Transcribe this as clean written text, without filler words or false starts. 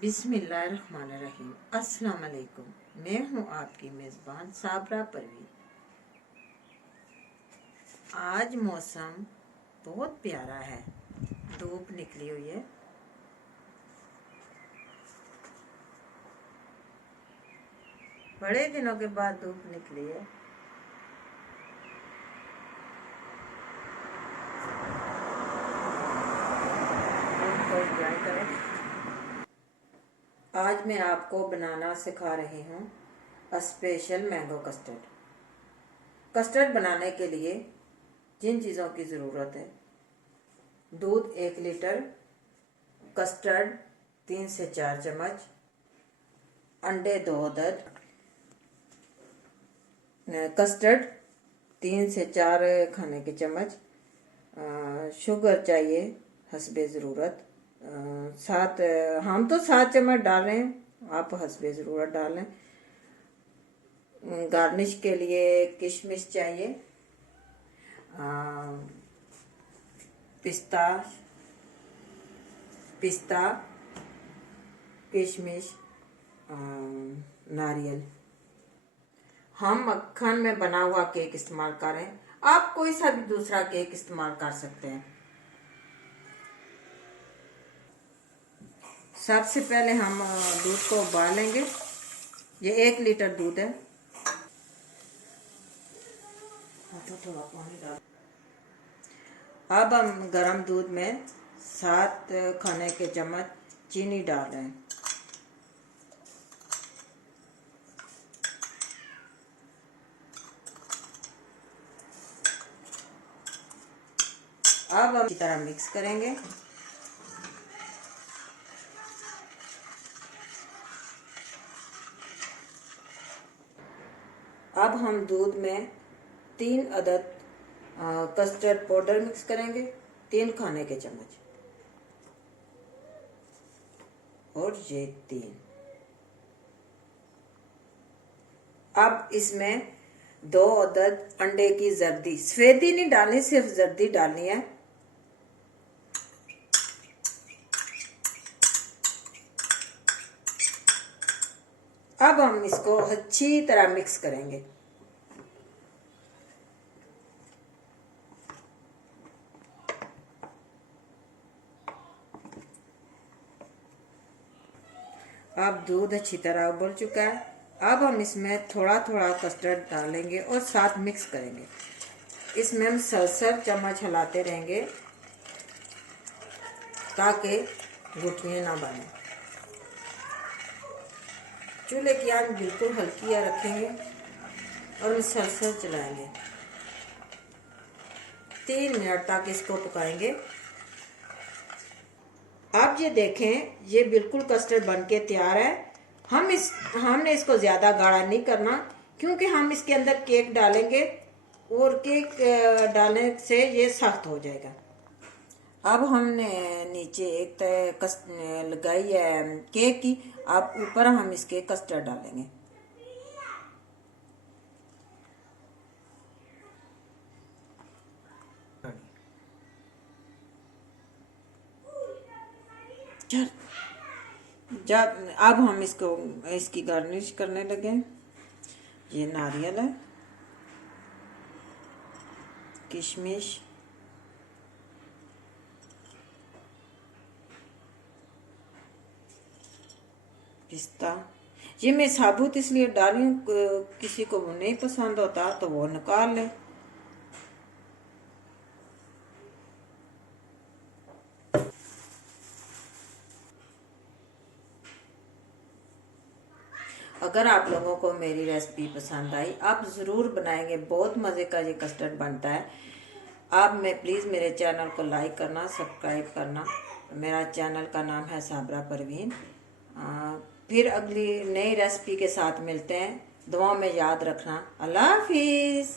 बिस्मिल्लाहिर्रहमानिर्रहीम। अस्सलाम वालेकुम। मैं हूँ आपकी मेज़बान साबरा परवीन। आज मौसम बहुत प्यारा है, धूप निकली हुई है। बड़े दिनों के बाद धूप निकली है। आज मैं आपको बनाना सिखा रही हूँ स्पेशल मैंगो कस्टर्ड। कस्टर्ड बनाने के लिए जिन चीज़ों की ज़रूरत है: दूध 1 लीटर, कस्टर्ड 3 से 4 चम्मच, अंडे 2 अदद, कस्टर्ड 3 से 4 खाने के चम्मच, शुगर चाहिए हस्बे ज़रूरत। हम तो 7 चम्मच डाल रहे हैं, आप हस्बे ज़रूरत डालें। गार्निश के लिए किशमिश चाहिए, पिस्ता, किशमिश, नारियल। हम मक्खन में बना हुआ केक इस्तेमाल करें, आप कोई सा भी दूसरा केक इस्तेमाल कर सकते हैं। सबसे पहले हम दूध को उबालेंगे। ये 1 लीटर दूध है। थोड़ा पानी डाल। अब हम गरम दूध में 7 खाने के चम्मच चीनी डाल रहे हैं। अब हम इसी तरह मिक्स करेंगे। अब हम दूध में 3 अदद कस्टर्ड पाउडर मिक्स करेंगे, 3 खाने के चम्मच, और ये 3। अब इसमें 2 अदद अंडे की जर्दी, सफेदी नहीं डालनी, सिर्फ जर्दी डालनी है। अब हम इसको अच्छी तरह मिक्स करेंगे। अब दूध अच्छी तरह उबल चुका है। अब हम इसमें थोड़ा थोड़ा कस्टर्ड डालेंगे और साथ मिक्स करेंगे। इसमें हम सलसल चम्मच हिलाते रहेंगे ताकि गुठलियाँ ना बने। चूल्हे की आंच बिल्कुल हल्की रखेंगे और मुसलसल चलाएंगे। 3 मिनट तक इसको पकाएंगे। आप ये देखें, ये बिल्कुल कस्टर्ड बनके तैयार है। हमने इसको ज़्यादा गाढ़ा नहीं करना, क्योंकि हम इसके अंदर केक डालेंगे और केक डालने से ये सख्त हो जाएगा। अब हमने नीचे एक तय लगाई है केक की, अब ऊपर हम इसके कस्टर्ड डालेंगे। जब अब हम इसकी गार्निश करने लगे। ये नारियल है, किशमिश, पिस्ता। ये मैं साबुत इसलिए डाल रही हूँ, किसी को वो नहीं पसंद होता तो वो निकाल ले। अगर आप लोगों को मेरी रेसिपी पसंद आई, आप ज़रूर बनाएंगे। बहुत मज़े का ये कस्टर्ड बनता है। आप प्लीज़ मेरे चैनल को लाइक करना, सब्सक्राइब करना। मेरा चैनल का नाम है साबरा परवीन। फिर अगली नई रेसिपी के साथ मिलते हैं। दुआ में याद रखना। अल्लाह हाफिज़।